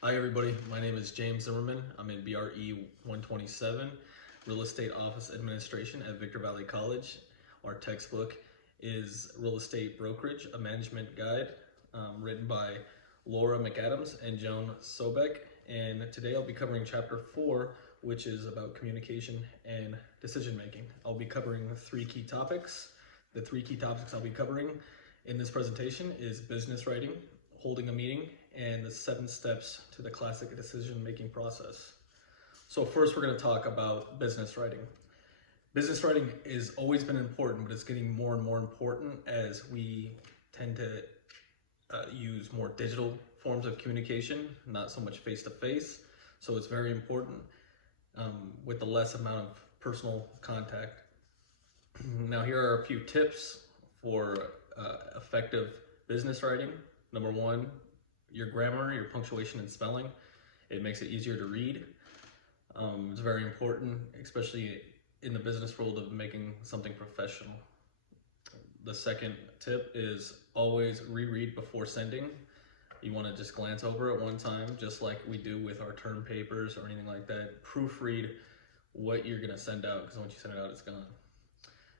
Hi everybody, my name is James Zimmerman. I'm in BRE 127, Real Estate Office Administration at Victor Valley College. Our textbook is Real Estate Brokerage, a Management Guide, written by Laura McAdams and Joan Sobek. And today I'll be covering chapter 4, which is about communication and decision making. I'll be covering 3 key topics. The 3 key topics I'll be covering in this presentation is business writing, holding a meeting, and the 7 steps to the classic decision-making process. So first we're going to talk about business writing. Business writing has always been important, but it's getting more and more important as we tend to use more digital forms of communication, not so much face-to-face. So it's very important with the less amount of personal contact. Now here are a few tips for effective business writing. Number 1, your grammar, your punctuation and spelling. It makes it easier to read. It's very important, especially in the business world of making something professional. The second tip is always reread before sending. You want to just glance over it one time, just like we do with our term papers or anything like that. Proofread what you're going to send out, because once you send it out, it's gone.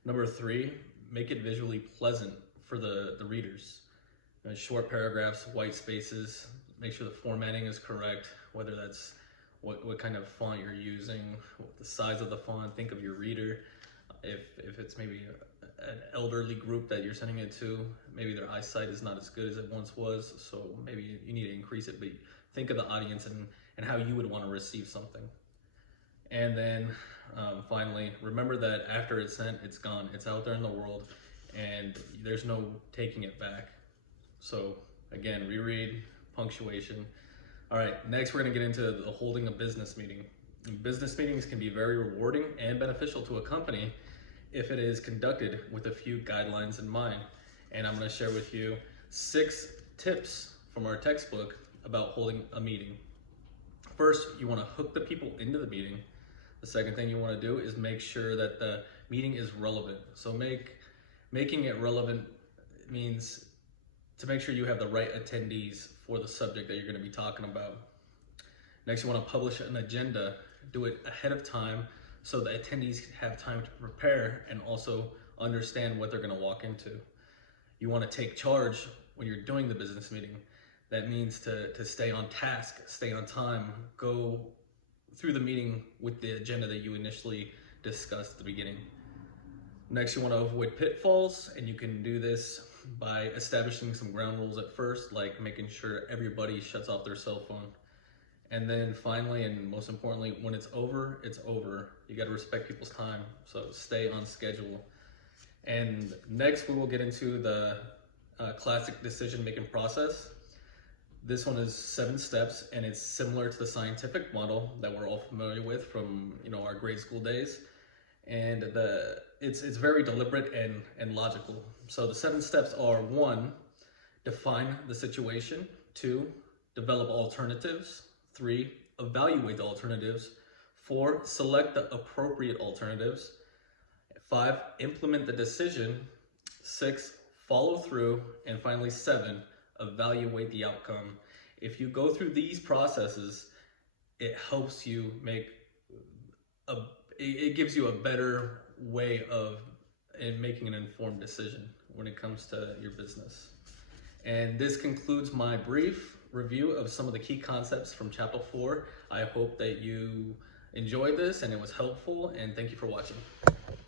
Number 3, make it visually pleasant for the readers. Short paragraphs, white spaces, make sure the formatting is correct, whether that's what kind of font you're using, the size of the font. Think of your reader. If it's maybe an elderly group that you're sending it to, maybe their eyesight is not as good as it once was, so maybe you need to increase it, but think of the audience and how you would want to receive something. And then finally, remember that after it's sent, it's gone. It's out there in the world, and there's no taking it back. So again, reread, punctuation. All right, next we're gonna get into the holding a business meeting. Business meetings can be very rewarding and beneficial to a company if it is conducted with a few guidelines in mind. And I'm gonna share with you 6 tips from our textbook about holding a meeting. First, you wanna hook the people into the meeting. The second thing you wanna do is make sure that the meeting is relevant. So making it relevant means to make sure you have the right attendees for the subject that you're going to be talking about. Next, you want to publish an agenda. Do it ahead of time so the attendees have time to prepare and also understand what they're going to walk into. You want to take charge when you're doing the business meeting. That means to stay on task, stay on time, go through the meeting with the agenda that you initially discussed at the beginning. Next, you want to avoid pitfalls, and you can do this by establishing some ground rules at first, like making sure everybody shuts off their cell phone. And then finally, and most importantly, when it's over, it's over. You got to respect people's time, so stay on schedule. And next, we will get into the classic decision-making process. This one is 7 steps, and it's similar to the scientific model that we're all familiar with from our grade school days. And it's very deliberate and logical. So the 7 steps are: 1, define the situation; 2, develop alternatives; 3, evaluate the alternatives; 4, select the appropriate alternatives; 5, implement the decision; 6, follow through; and finally 7, evaluate the outcome. If you go through these processes, it helps you it gives you a better way of making an informed decision when it comes to your business. And this concludes my brief review of some of the key concepts from chapter 4. I hope that you enjoyed this and it was helpful, and thank you for watching.